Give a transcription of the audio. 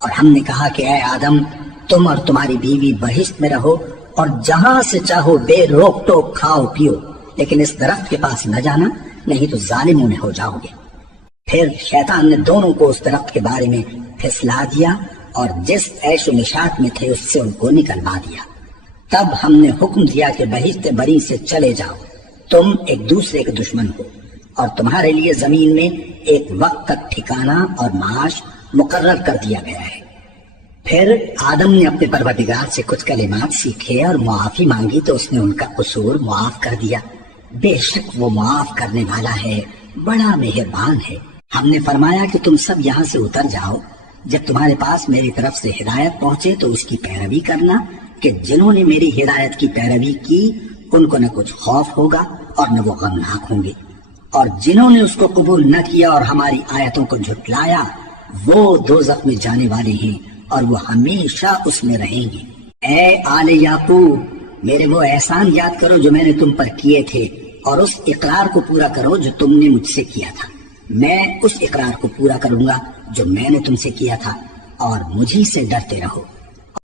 اور ہم نے کہا کہ اے آدم تم اور تمہاری بیوی بہشت میں رہو اور جہاں سے چاہو بے روک ٹوک کھاؤ پیو، لیکن اس درخت کے پاس نہ جانا، نہیں تو ظالموں میں ہو جاؤ گے۔ پھر شیطان نے دونوں کو اس درخت کے بارے میں پھسلا دیا اور جس عیش و نشاط میں تھے اس سے ان کو نکلوا دیا۔ تب ہم نے حکم دیا کہ بہشت بری سے چلے جاؤ، تم ایک دوسرے کے دشمن ہو، اور تمہارے لیے زمین میں ایک وقت تک ٹھکانہ اور معاش مقرر کر دیا گیا ہے۔ پھر آدم نے اپنے پروردگار سے کچھ کلمات سیکھے اور معافی مانگی تو اس نے ان کا قصور معاف کر دیا۔ بے شک وہ معاف کرنے والا ہے، بڑا مہربان ہے۔ ہم نے فرمایا کہ تم سب یہاں سے اتر جاؤ، جب تمہارے پاس میری طرف سے ہدایت پہنچے تو اس کی پیروی کرنا، کہ جنہوں نے میری ہدایت کی پیروی کی ان کو نہ کچھ خوف ہوگا اور نہ وہ غمناک ہوں گے، اور جنہوں نے اس کو قبول نہ کیا اور ہماری آیتوں کو جھٹلایا وہ دوزخ میں جانے والے ہیں اور وہ ہمیشہ اس میں رہیں گے۔ اے آل یعقوب، میرے وہ احسان یاد کرو جو میں نے تم پر کیے تھے، اور اس اقرار کو پورا کرو جو تم نے مجھ سے کیا تھا۔ میں اس اقرار کو پورا کروں گا جو میں نے تم سے کیا تھا، اور مجھی سے ڈرتے رہو۔